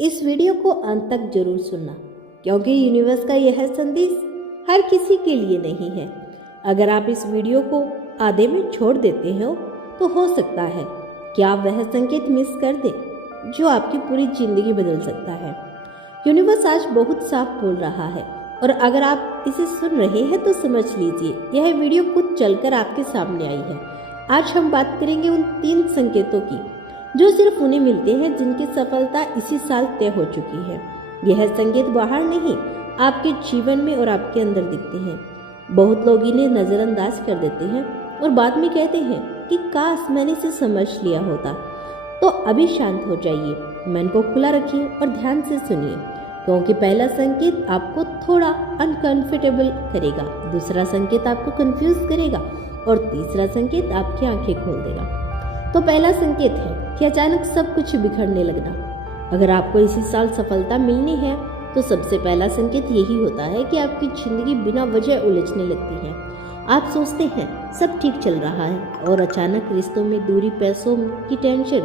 इस वीडियो को अंत तक जरूर सुनना, क्योंकि यूनिवर्स का यह संदेश हर किसी के लिए नहीं है। अगर आप इस वीडियो को आधे में छोड़ देते हो तो हो सकता है कि आप वह संकेत मिस कर दें जो आपकी पूरी जिंदगी बदल सकता है। यूनिवर्स आज बहुत साफ बोल रहा है, और अगर आप इसे सुन रहे हैं तो समझ लीजिए यह वीडियो खुद चलकर आपके सामने आई है। आज हम बात करेंगे उन 3 संकेतों की जो सिर्फ उन्हें मिलते हैं जिनकी सफलता इसी साल तय हो चुकी है। यह संकेत बाहर नहीं, आपके जीवन में और आपके अंदर दिखते हैं। बहुत लोग इन्हें नज़रअंदाज कर देते हैं और बाद में कहते हैं कि काश मैंने इसे समझ लिया होता। तो अभी शांत हो जाइए, मन को खुला रखिए और ध्यान से सुनिए, क्योंकि पहला संकेत आपको थोड़ा अनकंफर्टेबल करेगा, दूसरा संकेत आपको कंफ्यूज करेगा और तीसरा संकेत आपकी आंखें खोल देगा। तो पहला संकेत है कि अचानक सब कुछ बिखरने लगना। अगर आपको इसी साल सफलता मिलनी है तो सबसे पहला संकेत यही होता है कि आपकी जिंदगी बिना वजह उलझने लगती है। आप सोचते हैं सब ठीक चल रहा है और अचानक रिश्तों में दूरी, पैसों की टेंशन,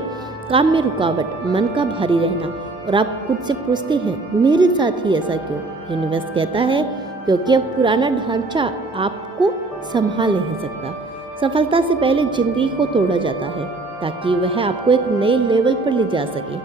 काम में रुकावट, मन का भारी रहना, और आप खुद से पूछते हैं मेरे साथ ही ऐसा क्यों। यूनिवर्स कहता है क्योंकि अब पुराना ढांचा आपको संभाल नहीं सकता। सफलता से पहले जिंदगी को तोड़ा जाता है ताकि वह आपको एक नए लेवल पर ले जा सके।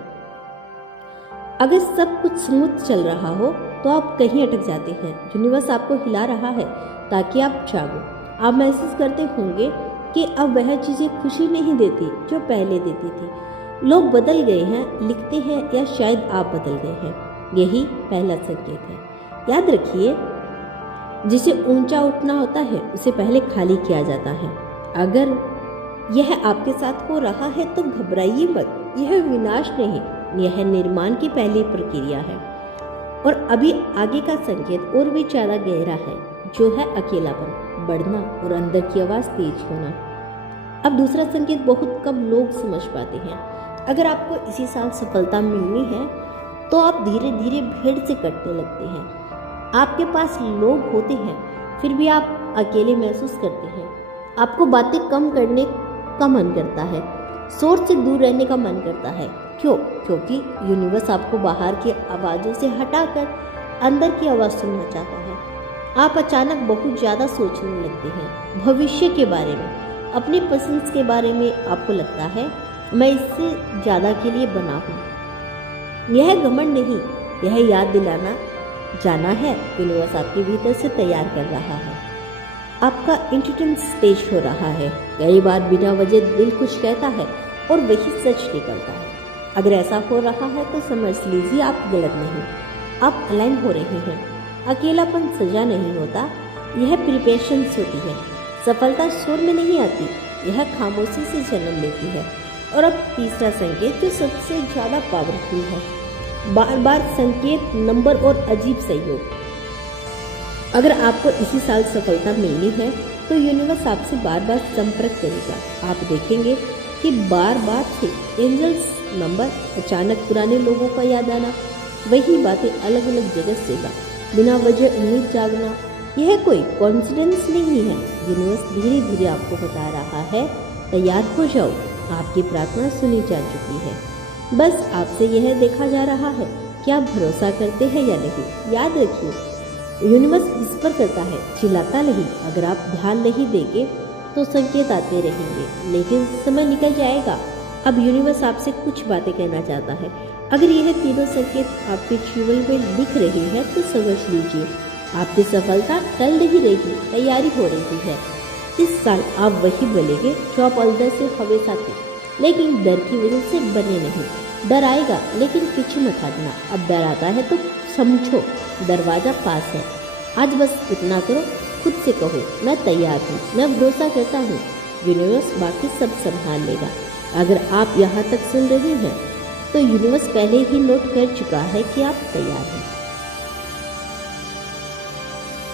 अगर सब कुछ स्मूथ चल रहा हो तो आप कहीं अटक जाते हैं। यूनिवर्स आपको हिला रहा है ताकि आप जागो। आप महसूस करते होंगे कि अब वह चीज़ें खुशी नहीं देती जो पहले देती थी। लोग बदल गए हैं, लिखते हैं, या शायद आप बदल गए हैं। यही पहला संकेत है। याद रखिए, जिसे ऊंचा उठना होता है उसे पहले खाली किया जाता है। अगर यह आपके साथ हो रहा है तो घबराइए मत। यह विनाश नहीं, यह निर्माण की पहली प्रक्रिया है। और अभी आगे का संकेत और भी ज़्यादा गहरा है, जो है अकेलापन बढ़ना और अंदर की आवाज़ तेज होना। अब दूसरा संकेत बहुत कम लोग समझ पाते हैं। अगर आपको इसी साल सफलता मिलनी है तो आप धीरे धीरे भीड़ से कटने लगते हैं। आपके पास लोग होते हैं फिर भी आप अकेले महसूस करते हैं। आपको बातें कम करने का मन करता है, शोर से दूर रहने का मन करता है। क्यों? क्योंकि यूनिवर्स आपको बाहर की आवाज़ों से हटाकर अंदर की आवाज़ सुनना चाहता है। आप अचानक बहुत ज़्यादा सोचने लगते हैं भविष्य के बारे में, अपनी पसंद के बारे में। आपको लगता है मैं इससे ज़्यादा के लिए बना हूँ। यह घमंड नहीं, यह याद दिलाना जाना है यूनिवर्स आपके भीतर से तैयार कर रहा है। आपका इंटेलिजेंस तेज हो रहा है। कई बार बिना वजह दिल कुछ कहता है और वही सच निकलता है। अगर ऐसा हो रहा है तो समझ लीजिए आप गलत नहीं, आप अलाइन हो रहे हैं। अकेलापन सजा नहीं होता, यह प्रिपरेशंस होती है। सफलता शोर में नहीं आती, यह खामोशी से जन्म लेती है। और अब तीसरा संकेत जो सबसे ज़्यादा पावरफुल है, बार बार संकेत, नंबर और अजीब सहयोग। अगर आपको इसी साल सफलता मिलनी है तो यूनिवर्स आपसे बार बार संपर्क करेगा। आप देखेंगे कि बार बार से एंजल्स नंबर, अचानक पुराने लोगों का याद आना, वही बातें अलग अलग जगह से बिना वजह उम्मीद जागना। यह कोई कॉन्फिडेंस नहीं है। यूनिवर्स धीरे धीरे आपको बता रहा है तैयार हो जाओ, आपकी प्रार्थना सुनी जा चुकी है। बस आपसे यह देखा जा रहा है कि आप भरोसा करते हैं या नहीं। याद रखिए, यूनिवर्स विस्पर करता है, चिल्लाता नहीं। अगर आप ध्यान नहीं देंगे तो संकेत आते रहेंगे, लेकिन समय निकल जाएगा। अब यूनिवर्स आपसे कुछ बातें कहना चाहता है। अगर यह तीनों संकेत आपके जीवन में दिख रही है तो समझ लीजिए आपकी सफलता टल नहीं रही, तैयारी हो रही है। इस साल आप वही बनेंगे जो आप अंदर से हमेशा थे, लेकिन डर की वजह से बने नहीं। डर आएगा लेकिन पीछे मत हटना। अब डर आता है तो समझो दरवाज़ा पास है। आज बस इतना करो, खुद से कहो मैं तैयार हूँ, मैं भरोसा करता हूँ। यूनिवर्स बाकी सब संभाल लेगा। अगर आप यहाँ तक सुन रहे हैं तो यूनिवर्स पहले ही नोट कर चुका है कि आप तैयार हैं।